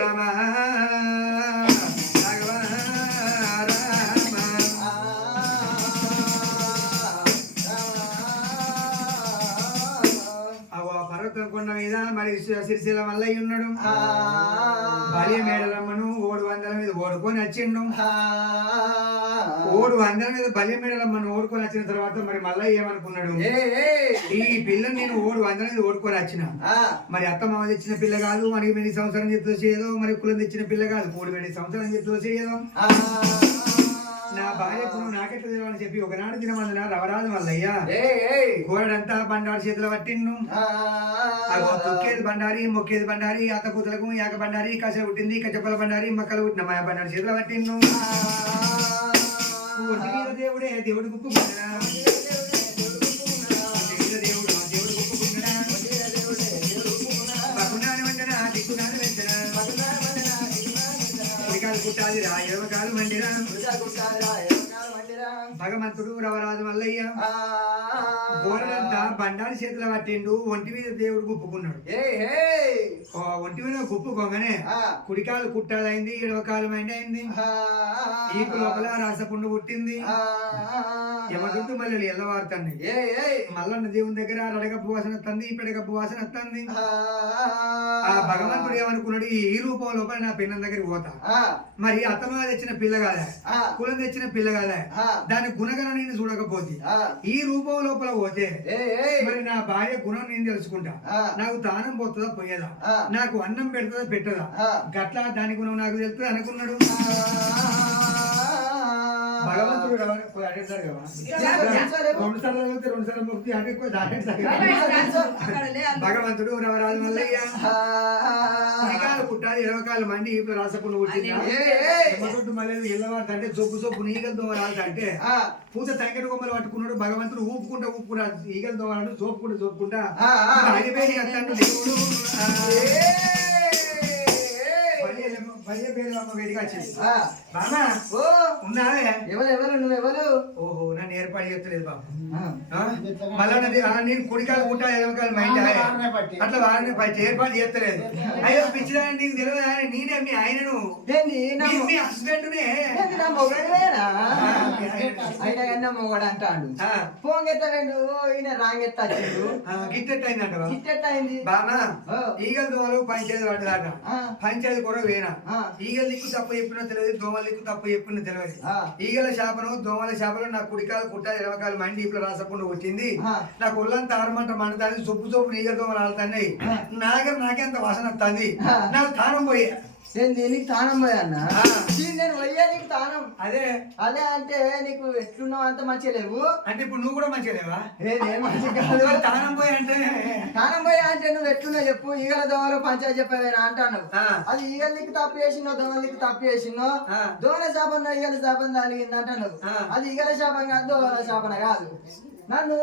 రామ కొండ మీద మరి సిరిసిల్ల మల్లయ్య ఉన్నాడు. బలి మేడలమ్మను 700 మీద ఓడుకొని వచ్చిండు. 700 మీద బలి మేడలమ్మను ఓడుకొని వచ్చిన తర్వాత మరి మల్లయ్య ఏమనుకున్నాడు, ఈ పిల్లని నేను 700 మీద ఓడుకొని వచ్చిన, మరి అత్త మామ తెచ్చిన పిల్ల కాదు, మరి 8 సంవత్సరం చేతిలో చేయదు, మరి కులం తెచ్చిన పిల్ల కాదు, 3 సంవత్సరం చేతిలో చేయదు, నా భార్యకు నాకెట్లా తెలియని చెప్పి ఒకనాడు దినమందున రవరాజు మల్లయ్య గోడంతా బండారు చేతులు పట్టిండు. తొక్కేది బండారి, మొక్కేది బండారి, ఆత పూతలకు యాక బండారి, కస పుట్టింది కచ్చపల బండారి, మక్కలు పుట్టిన మాయ బండారు చేతులు పట్టిండు. దేవుడే దేవుడు గుప్పుకున్నాడా, దేవుడు గుప్పుకున్నాడా, బకునాన్ని వంటనా దిక్కునాన్ని వెంటనా, కుట్టాలి రా ఎడవకాలు మండిరా, భగవంతుడు రవరాజు మల్లయ్య గోడలంతా బండారి చేతుల పట్టిండు. ఒంటి మీద దేవుడు గుప్పుకున్నాడు. ఒంటి మీద గుప్పుకోగానే కుడికాలు కుట్టాలైంది, ఎడవకాలు మండి అయింది, ఈపు లోపల రాసపుండు పుట్టింది, యమదుద్దు మల్లెలు ఎల్లవారుతండి. మల్లన్న దేవుని దగ్గర రడగప్పు వాసన వస్తుంది, పెడగప్పు వాసన వస్తుంది. ఆ భగవంతుడు ఏమనుకున్నాడు, ఈ రూపం లోపల నా పిల్లల దగ్గరికి పోతా, మరి అత్తమ్మ తెచ్చిన పిల్ల కాదా, కులం తెచ్చిన పిల్ల కాదా, దాని గుణగణ నేను చూడకపోతే ఈ రూపం లోపల పోతే మరి నా భార్య గుణం నేను తెలుసుకుంటా, నాకు దానం పోతుందా పోయేదా, నాకు అన్నం పెడుతుందా పెట్టదా, గట్లా దాని గుణం నాకు తెలుస్తుంది అనుకున్నాడు. భగవంతుడు భగవంతుడు రవరాజు మల్లయ్య పుట్టాలి, 20 మంది ఇప్పుడు రాసపుండు పుట్టింది, మళ్ళీ ఎల్లవాడు అంటే చొప్పు చొప్పు ఈగల దోమరాలు అంటే పూత తంకెడు కొమ్మలు పట్టుకున్నాడు. భగవంతుడు ఊపుకుంటా ఈగల దోమరాడు చోపుకుంటా అడిపేడి అంటాడు దేవుడు. ఓహో నన్ను ఏర్పాటు చేస్తలేదు బాబు, మళ్ళా నేను కుడికాలు కుట్టాలి, ఎడమకాలు మైండ్ అట్లా వారిని ఏర్పాటు చేస్తలేదు. అయ్యో పిచ్చిదాన్ని నీకు తెలియదా, నేనే మీ ఆయనను మీ హస్బెండ్ మొగడు అంటాడు, పోంగెత్తాడు ఈయన రాంగెత్తాడు, గిట్టెట్టయిందంట బామా. ఈగల దోమలు పంచాయతీ పడ్డదాట, పంచాయతీ కూడా వేనా, ఈగల దిక్కు తప్పు చెప్పినా తెలియదు, దోమల దిక్కు తప్పు చెప్పినా తెలియదు. ఈగల శాపను దోమల శాపలు నా కుడికాలు కుట్టాలి, 20 మంది ఇప్పుడు రాసకుండా వచ్చింది, నాకు ఒళ్ళంతా ఆరమంట మండుతాను, చొప్పు ఈగల దోమలు ఆడుతున్నాయి, నా దగ్గర నాకేంత వాసన వస్తుంది, నాకు తానం పోయే నీకు తానం పోయా అన్న, నేను పోయా నీకు తానం. అదే అదే అంటే నీకు ఎట్లున్నావు అంత మంచిగా లేవు అంటే ఇప్పుడు నువ్వు కూడా మంచిగా లేవా, మంచి కాదు. తానం పోయా అంటే నువ్వు ఎట్లున్నావు చెప్పు, ఈగల దోమలు పంచాయతీ చెప్పేవేనా అంటాను. అది ఈగల దిక్కు తప్పు చేసినో దోమల దిక్కు తప్పు చేసినో, దోమల శాపం ఈగల శాపం తగిలింది అంటాను. అది ఈగల శాపం కాదు, దోమల శాపన కాదు. నన్ను